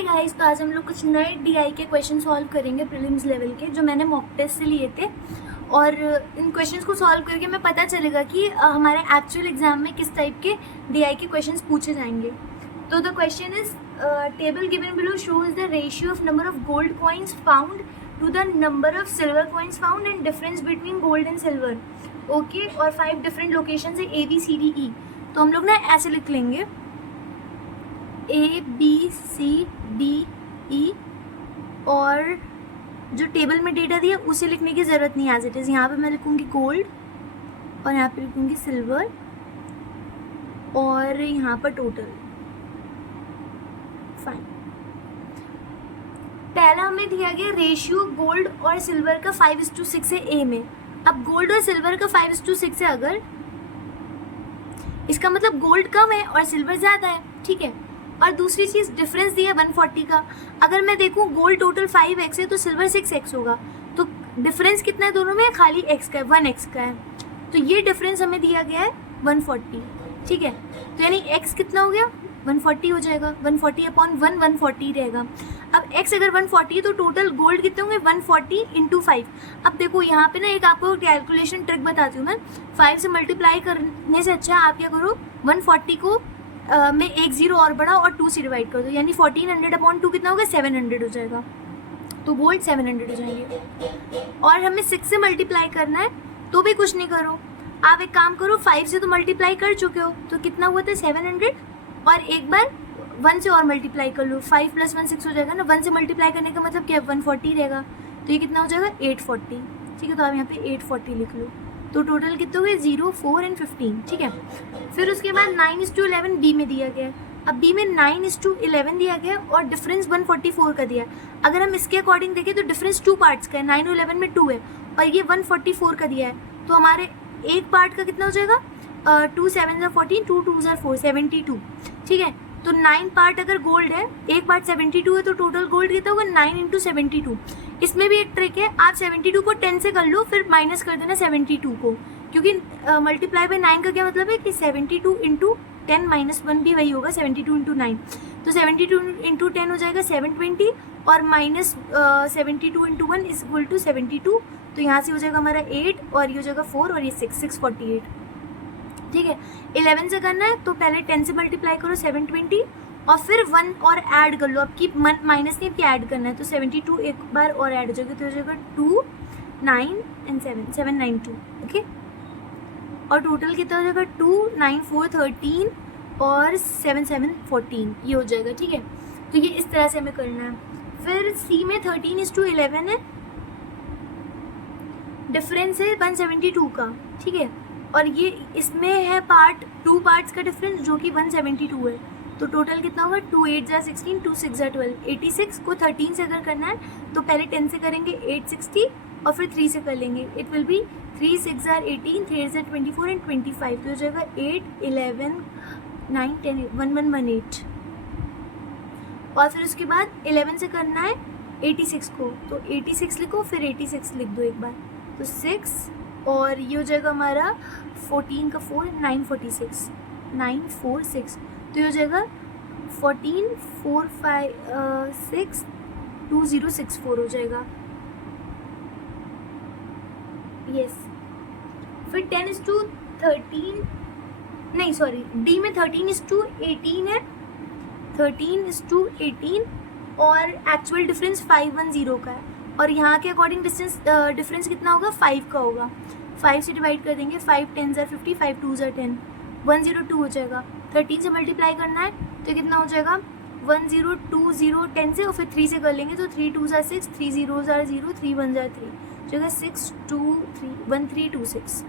Hi guys, तो आज हम लोग कुछ नए डीआई के क्वेश्चन सॉल्व करेंगे प्रीलिम्स लेवल के, जो मैंने मॉक टेस्ट से लिए थे। और इन क्वेश्चंस को सॉल्व करके हमें पता चलेगा कि हमारे एक्चुअल एग्जाम में किस टाइप के डीआई के क्वेश्चंस पूछे जाएंगे। तो the question is table given below shows the ratio of number of gold coins found to the number of silver coins found and difference between gold and silver. Okay, और 5 different location है ABCDE। तो हम लोग ना ऐसे लिख लेंगे ABCDE, और जो टेबल में डेटा दिया उसे लिखने की ज़रूरत नहीं, एज इट इज़। यहाँ पे मैं लिखूँगी गोल्ड और यहाँ पे लिखूँगी सिल्वर और यहाँ पर टोटल। फाइन। पहला हमें दिया गया रेशियो गोल्ड और सिल्वर का 5:6 है A में। अब गोल्ड और सिल्वर का 5:6 है, अगर इसका मतलब गोल्ड कम है और सिल्वर ज़्यादा है, ठीक है। और दूसरी चीज़ डिफरेंस दिया 140 का। अगर मैं देखूँ गोल्ड टोटल 5x है तो सिल्वर 6x होगा, तो डिफरेंस कितना है दोनों में? खाली x का है, 1x का है। तो ये डिफरेंस हमें दिया गया है 140, ठीक है। तो यानी x कितना हो गया? 140 हो जाएगा। 140/1 140 रहेगा। अब x अगर 140 है तो टोटल गोल्ड कितने होंगे? 140 × 5। अब देखो यहाँ पे ना एक आपको कैलकुलेशन ट्रिक बताती हूँ मैं। 5 से मल्टीप्लाई करने से अच्छा आप क्या करो, 140 को में एक जीरो और बढ़ाओ और 2 से डिवाइड कर दो, यानी 1400/2 कितना होगा? 700 हो जाएगा। तो गोल्ड 700 हो जाएंगे। और हमें 6 से मल्टीप्लाई करना है तो भी कुछ नहीं करो, आप एक काम करो, 5 से तो मल्टीप्लाई कर चुके हो, तो कितना हुआ था? 700। और एक बार 1 से और मल्टीप्लाई कर लो, 5 + 1 6 हो जाएगा ना। 1 से मल्टीप्लाई करने का मतलब क्या है? 140 रहेगा। तो ये कितना हो जाएगा? 840, ठीक है। तो आप यहाँ पे 840 लिख लो। तो टोटल कितने हुए? 0, 4 और 15, ठीक है। फिर उसके बाद 9:11 बी में दिया गया है। अब बी में 9:11 दिया गया और डिफरेंस 144 का दिया है। अगर हम इसके अकॉर्डिंग देखें तो डिफरेंस 2 पार्ट्स का है, 9 और 11 में 2 है और ये 144 का दिया है। तो हमारे एक पार्ट का कितना हो जाएगा? 2 7 14, 2 2 4, 72, ठीक है। तो 9 पार्ट अगर गोल्ड है, एक पार्ट 72 है, तो टोटल गोल्ड कितना होगा? 9 × 72। इसमें भी एक ट्रिक है, आप 72 को 10 से कर लो, फिर माइनस कर देना 72 को, क्योंकि मल्टीप्लाई बाय 9 का क्या मतलब है कि 72 × 10 - 1 भी वही होगा, 72 × 9। तो 72 × 10 हो जाएगा 720 और माइनस 72 × 1 = 72। तो यहाँ से हो जाएगा हमारा 8 और ये हो जाएगा 4 और ये 648, ठीक है। 11 से करना है तो पहले 10 से मल्टीप्लाई करो 720 और फिर 1 और ऐड कर लो। आपकी माइनस नहीं, आपकी ऐड करना है, तो 72 एक बार और ऐड हो जाएगा, तो हो जाएगा 2 9 and 7 792, ओके। और टोटल कितना हो जाएगा? 2 9 4 13 और 7 7 14, ये हो जाएगा, ठीक है। तो ये इस तरह से हमें करना है। फिर सी में 13:11 है, डिफरेंस है 172 का, ठीक है। और ये इसमें है पार्ट 2 पार्ट्स का डिफरेंस जो कि 172 है। तो टोटल कितना होगा? 2 8 × 16, 2 6 × 12। 86 को 13 से अगर करना है तो पहले 10 से करेंगे 860 और फिर 3 से कर लेंगे। It will be 3 6 × 18, 3 × 24 and 25। तो हो जाएगा 8 11 9 10 1118। और फिर उसके बाद 11 से करना है 86 को, तो 86 लिखो, फिर 86 लिख दो एक बार, तो 6 और ये हो जाएगा हमारा 14 का 4 946 946। तो ये हो जाएगा 14 4 5 6 2064 हो जाएगा, यस। फिर 10:13 नहीं सॉरी, डी में 13:18 है, 13:18 और एक्चुअल डिफरेंस 510 का है। और यहाँ के अकॉर्डिंग डिफरेंस कितना होगा? 5 का होगा। 5 से डिवाइड कर देंगे, 5 10 × 50, 5 2 × 10, 102 हो जाएगा। 13 से मल्टीप्लाई करना है तो कितना हो जाएगा? 1020 10 से और फिर 3 से कर लेंगे, तो 3 2 × 6, 3 0 × 0, 3 1 × 3, जगह 6 2 3 1326।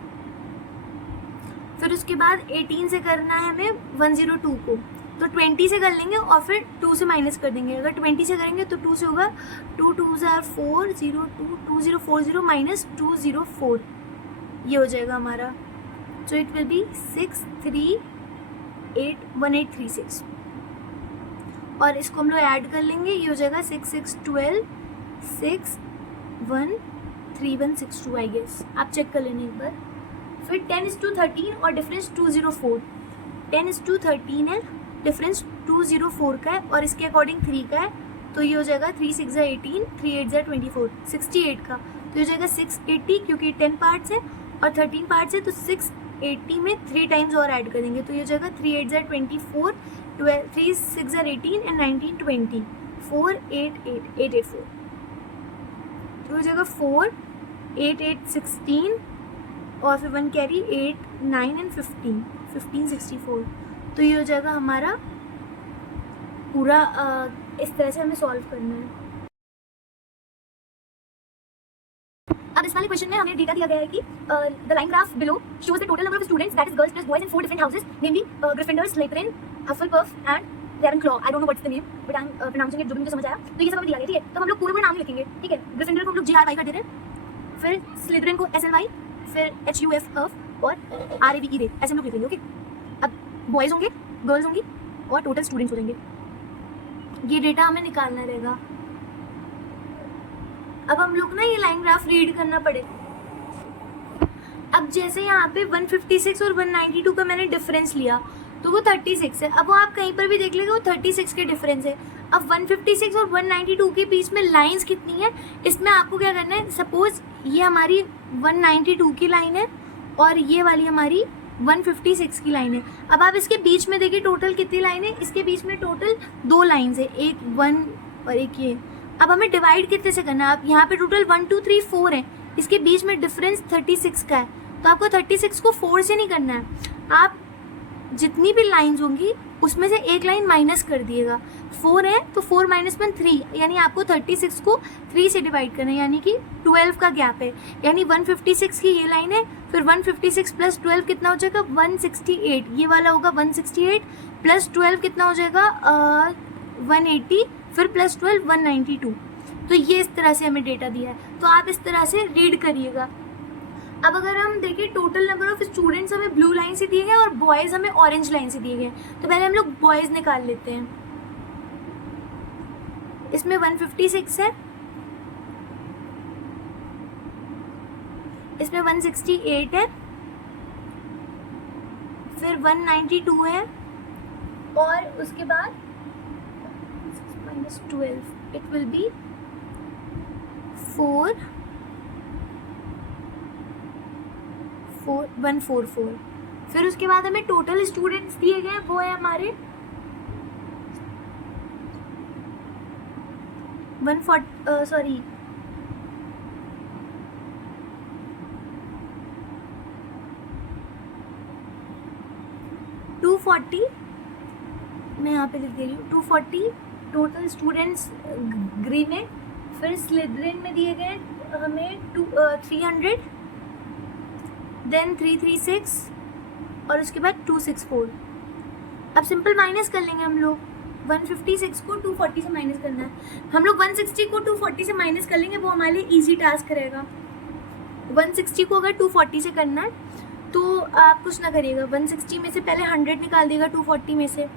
फिर उसके बाद 18 से करना है हमें 102 को, तो 20 से कर लेंगे और फिर 2 से माइनस कर देंगे। अगर 20 से करेंगे तो 2 से होगा, 2 2 × 4 0 2 2040 माइनस 204, ये हो जाएगा हमारा। सो इट विल बी 6381836 और इसको हम लोग ऐड कर लेंगे, ये हो जाएगा 6 6 12 6 1 3 1 6 2, आई गेस। आप चेक कर लेना एक बार। फिर 10:13 और डिफरेंस 204, 10:13 है डिफरेंस 204 का है और इसके अकॉर्डिंग 3 का है, तो ये हो जाएगा 3 6 18, 3 8 24, 68 का, तो ये हो जाएगा 680 क्योंकि 10 पार्ट्स है और 13 पार्ट्स है, तो 680 में 3 टाइम्स और ऐड करेंगे, तो ये हो जाएगा 3 8 24, 12 3 6 18 एंड 19 20, 4 8 8 884, तो हो जाएगा 4 8 8 16 और फिर 1 कैरी 8 9 एंड 15 15 64, तो ये हो जाएगा हमारा पूरा इस तरह से हमें सॉल्व करना है। अब इस वाले क्वेश्चन में हमें डेटा दिया गया है कि the line graph below shows the total number of students that is girls plus boys in 4 different houses namely Gryffindor, Slytherin, Hufflepuff and Ravenclaw. I don't know what's the name but I am pronouncing it, जो भी मुझे समझ आया। तो ये सब हमें दिया गया, ठीक है। तो हम लोग पूरे नाम लिखेंगे, ठीक है। ग्रिफिंडर को हम लोग GRY कर दे रहे हैं, फिर स्लिथरिन को SLY, फिर HUF और RAVE ऐसे हम लोग लिखेंगे, ओके। अब बॉयज होंगे, गर्ल्स होंगी और टोटल स्टूडेंट्स हो जाएंगे। ये डेटा हमें निकालना रहेगा। अब हम लोग ना ये लाइन ग्राफ रीड करना पड़ेगा। अब जैसे यहाँ पे 156 और 192 का मैंने डिफरेंस लिया तो वो 36 है। अब वो आप कहीं पर भी देख लेंगे वो 36 के डिफरेंस है। अब 156 और 192 के बीच में लाइंस कितनी है, इसमें आपको क्या करना है, सपोज ये हमारी 192 की लाइन है और ये वाली हमारी 156 की लाइन है। अब आप इसके बीच में देखिए टोटल कितनी लाइन है, इसके बीच में टोटल 2 लाइन्स है, एक 1 और एक ये। अब हमें डिवाइड कितने से करना है, आप यहाँ पे टोटल 1 2 3 4 है, इसके बीच में डिफरेंस 36 का है, तो आपको 36 को 4 से नहीं करना है, आप जितनी भी लाइंस होंगी उसमें से एक लाइन माइनस कर दिएगा। 4 है तो 4 - 1 3, यानी आपको 36 को 3 से डिवाइड करना है, यानी कि 12 का गैप है। यानी 156 की ये लाइन है, फिर 156 प्लस 12 कितना हो जाएगा 168, ये वाला होगा 168 प्लस 12 कितना हो जाएगा 180, फिर प्लस 12 192। तो ये इस तरह से हमें डेटा दिया है, तो आप इस तरह से रीड करिएगा। अब अगर हम देखें टोटल नंबर ऑफ स्टूडेंट्स हमें ब्लू लाइन से दिए गए और बॉयज़ हमें ऑरेंज लाइन से दिए गए, तो पहले हम लोग बॉयज़ निकाल लेते हैं। इसमें 156 है, इसमें 168 है, फिर 192 है और उसके बाद -12 इट विल बी 144। फिर उसके बाद हमें टोटल स्टूडेंट्स दिए गए वो है हमारे 240, मैं यहाँ पे लिख दे रही हूँ 240 टोटल स्टूडेंट्स ग्रीन में। फिर स्लिथरिन में दिए गए हमें 300, देन 336 और उसके बाद 264। अब सिंपल माइनस कर लेंगे हम लोग, 156 को 240 से माइनस करना है। हम लोग 160 को 240 से माइनस कर लेंगे, वो हमारे लिए ईजी टास्क रहेगा। 160 को अगर 240 से करना है तो आप कुछ ना करिएगा, 160 में से पहले 100 निकाल देगा 240 में से,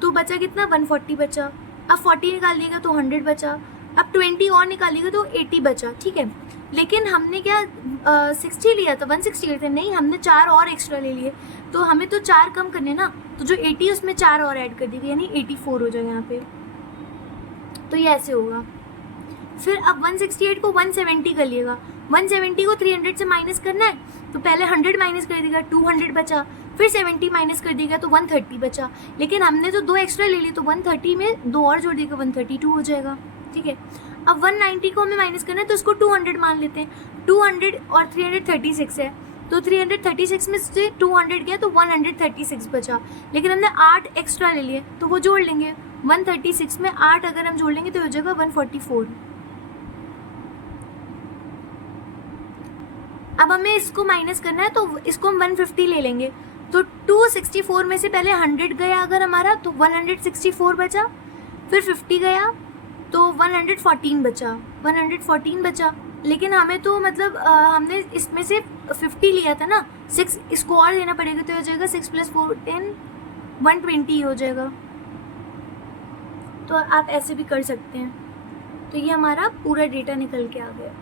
तो बचा कितना 140 बचा। अब 40 निकाल दिएगा तो 100 बचा, अब 20 और निकालिएगा तो 80 बचा, ठीक है। लेकिन हमने क्या 60 लिया था, 160 लिए थे, नहीं हमने 4 और एक्स्ट्रा ले लिए, तो हमें तो 4 कम करने ना, तो जो 80 उसमें 4 और ऐड कर दीजिए, यानी 84 हो जाएगा यहाँ पे। तो ये ऐसे होगा। फिर अब 168 को 170 कर लिएगा, 170 को 300 से माइनस करना है, तो पहले 100 माइनस कर देगा 200 बचा, फिर 70 माइनस कर देगा तो 130 बचा। लेकिन हमने तो 2 एक्स्ट्रा ले ली, तो 130 में 2 और जोड़ देगा 132 हो जाएगा, ठीक है। अब 190 को हमें माइनस करना है, तो उसको 200 मान लेते हैं। 200 और 336 है, तो 336 में से 200 गया तो 136 बचा। लेकिन हमने 8 एक्स्ट्रा ले लिए, तो वो जोड़ लेंगे। 136 में 8 अगर हम जोड़ लेंगे तो हो जाएगा 144। अब हमें इसको माइनस करना है, तो इसको हम 150 ले लेंगे। तो 264 में से पहले 100 गया अगर हमारा, तो 164 बचा, फिर 50 गया तो 114 बचा, 114 बचा। लेकिन हमें तो मतलब हमने इसमें से 50 लिया था ना, 6 इसको और देना पड़ेगा, तो हो जाएगा 6 + 4 10 120 हो जाएगा। तो आप ऐसे भी कर सकते हैं। तो ये हमारा पूरा डेटा निकल के आ गया।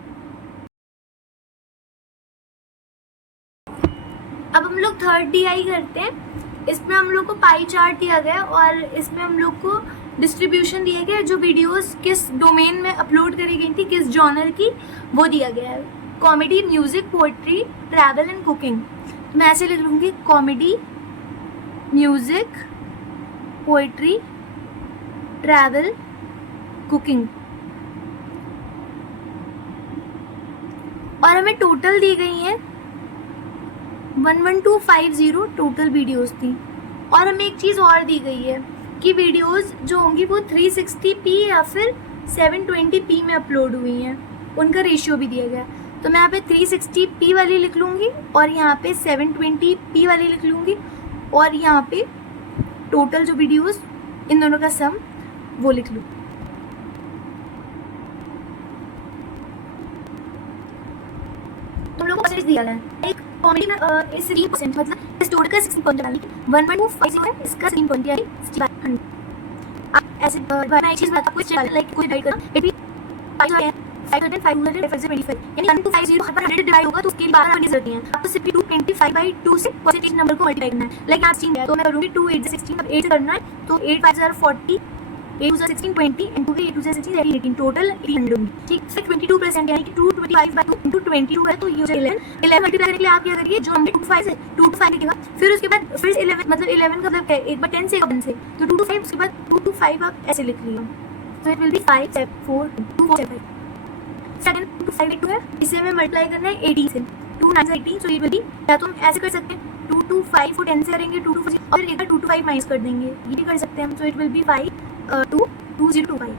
अब हम लोग थर्ड DI करते हैं। इसमें हम लोग को पाई चार्ट दिया गया और इसमें हम लोग को डिस्ट्रीब्यूशन दिया गया है, जो वीडियोस किस डोमेन में अपलोड करी गई थी, किस जॉनर की, वो दिया गया है। Comedy, music, poetry, travel and cooking. मैं ऐसे लिख लूँगी, comedy, music, poetry, travel, cooking. और हमें टोटल दी गई हैं 11250 टोटल वीडियोस थी। और हमें एक चीज़ और दी गई है कि वीडियोस जो होंगी वो 360p या फिर 720p में अपलोड हुई हैं, उनका रेशियो भी दिया गया है। तो मैं यहाँ पे 360p वाली लिख लूँगी और यहाँ पे 720p वाली लिख लूँगी और यहाँ पे टोटल जो वीडियोस इन दोनों का सम वो लिख लूँ। तुम लोगों को परसेंटेज दिया है, एक कॉमेडी में 16%, मतलब इस टोटल का 16% यानी 1.250 है, इसका 16% यानी 6500। आप ऐसे मैं एक चीज़ बताता हूँ, कोई लाइक कोई डिवाइड करना, इट भी 500 500 525 यानी 1250 पर 100 डिवाइड होगा तो उसके लिए 12 करनी जरूरत है। आपको सिर्फ 225/2 से परसेंटेज नंबर को मल्टीप्लाई करना है। लाइक आप 16 है तो मैं करूँगी 2 8 से 16, अब 8 से करना है तो 8 5 40, 8 2 16 20 and 2 8 2 16 18 टोटल 1800 होंगी। ठीक है, 22% यानी कि 225/2 into 22 है तो ये हो जाएगा 11 मल्टीप्लाई करने के लिए आप क्या करिए, जो हमने 25 है 25 लिखेगा, फिर उसके बाद फिर 11 मतलब 11 का मतलब एक बार 10 से 1 से तो 2 to 5, उसके बाद 2 to 5 आप ऐसे लिख लीजिए। तो इट विल बी 5 7 4 2 4 7 सेकंड 2 5 2 है, इसे हमें मल्टीप्लाई करना है 18 से, 2 9 18, सो ये विल बी, या तो हम ऐसे कर सकते हैं 2 to 5 को 10 से करेंगे 2 to 5 और एक बार 2 to 5 माइनस कर देंगे, ये भी कर सकते हैं हम। सो इट विल बी 5 2 2025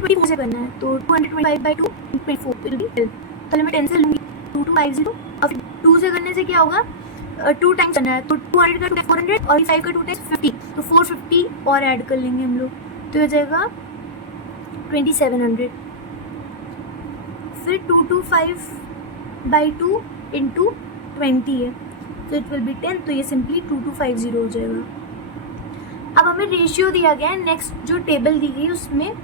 24 से करना है तो 225/2 24 विल बी 12। पहले मैं 10 से लूँगी 2250 और 2 से करने से क्या होगा, 2 टाइम्स करना है तो 200 का 2 400 और 5 का 2 टाइम्स 50, तो 450 और ऐड कर लेंगे हम लोग तो हो जाएगा 2700। फिर 225/2 इंटू 20 है तो इट विल बी 10, तो ये सिंपली 2250 हो जाएगा। अब हमें रेशियो दिया गया है, नेक्स्ट जो टेबल दी गई है उसमें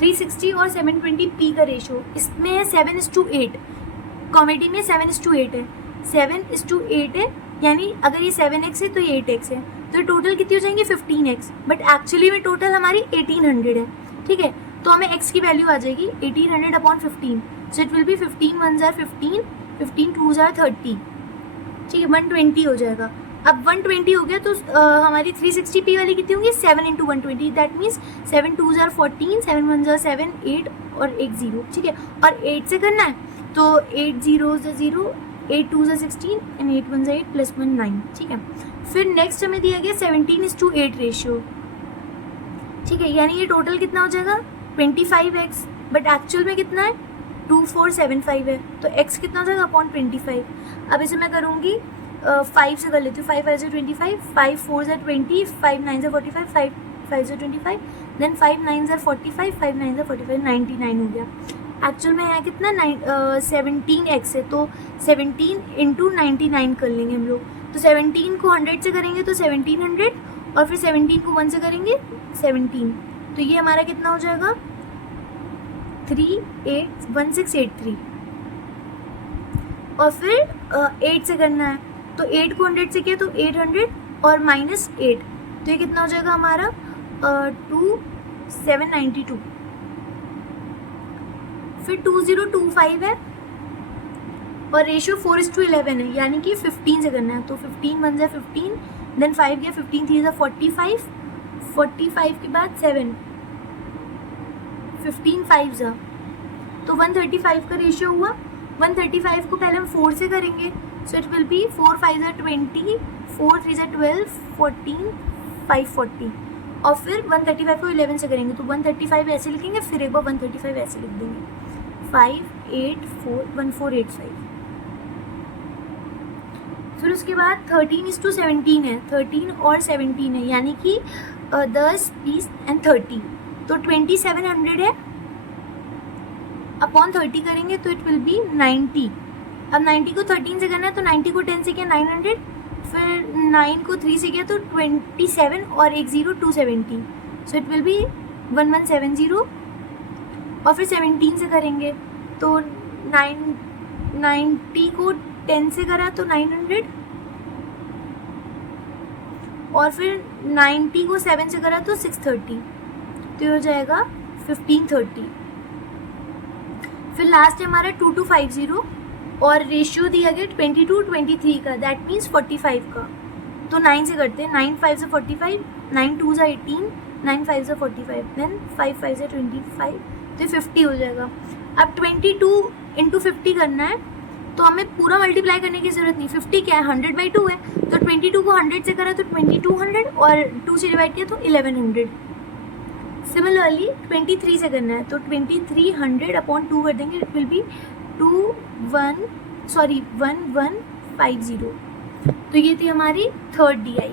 360 और 720p का रेशियो, इसमें है 7:8, कॉमेडी में 7:8 है, 7:8 है, यानी अगर ये 7x है तो ये 8x है, तो टोटल कितनी हो जाएंगी 15x, बट एक्चुअली में टोटल हमारी 1800 है। ठीक है, तो हमें x की वैल्यू आ जाएगी 1800/15, so it will be 15 1s are 15, 15 2s are 30। ठीक है, 120 हो जाएगा। अब 120 हो गया तो हमारी 360p वाली कितनी होगी, 7 into 120, that means 7 2s are 14, 7 1s are 7 8 और एक 0। ठीक है, और 8 से करना है तो 8 0s are 0, 8 2s are 16 and 8 1s are 8 plus 1 9। ठीक है, फिर नेक्स्ट हमें दिया गया 17:8 रेशियो। ठीक है, यानी ये टोटल कितना हो जाएगा 25x, बट एक्चुअल में कितना है 2475 है, तो x कितना हो जाएगा अपॉन 25। अब इसे मैं करूँगी 5 से कर लेती हूँ, 5 5 25, 5 4 20, 5 9 45, 5 5 25, देन 5 9 45, 5 9 45, 99 हो गया। एक्चुअल में है कितना 17x है, तो 17 इंटू 99 कर लेंगे हम लोग, तो 17 को 100 से करेंगे तो 1700 और फिर 17 को 1 से करेंगे 17, तो ये हमारा कितना हो जाएगा 381683। और फिर 8 से करना है तो 8 को 100 से किया तो 800 और -8, तो ये कितना हो जाएगा हमारा 2792। फिर 2025 है और रेशियो 4:11 है, यानी कि 15 से करना है तो 15 1s are 15, देन 5 गया 15 3s are 45, 45 के बाद 7, 15 5s are, तो 135 का रेशियो हुआ। 135 को पहले हम 4 से करेंगे, so it will be 4 5s are 20, 4 3s are 12, 14 5 40, और फिर 135 को 11 से करेंगे तो 135 ऐसे लिखेंगे, फिर एक बार 135 ऐसे लिख देंगे 5 8 4 1485। फिर उसके बाद 13:17 है, 13 और 17 है, यानी कि 10 20 and 30, तो 2700 है, अपॉन 30 करेंगे तो इट विल बी 90। अब 90 को 13 से करना है तो 90 को 10 से किया 900, फिर 9 को 3 से किया तो 27 और एक 0 270, सो इट विल बी 1170। और फिर 17 से करेंगे तो 90 को 10 से करा तो 900, और फिर 90 को 7 से करा तो 630, तो ये हो जाएगा 1530। फिर लास्ट है हमारा 2250 और रेशियो दिया गया 22:23 का, दैट मीन्स 45 का। तो 9 से करते हैं, 9 5 से 45, 9 2 से 18, 9 5 से 45, देन 5 5 से 25, तो 50 हो जाएगा। अब 22 इंटू 50 करना है, तो हमें पूरा मल्टीप्लाई करने की जरूरत नहीं, 50 क्या है 100/2 है, तो 22 को 100 से करा तो 2200 और 2 से डिवाइड किया तो 1100। सिमिलरली 23 से करना है, तो 2300/2 कर देंगे, इट विल बी 1150। तो ये थी हमारी थर्ड DI।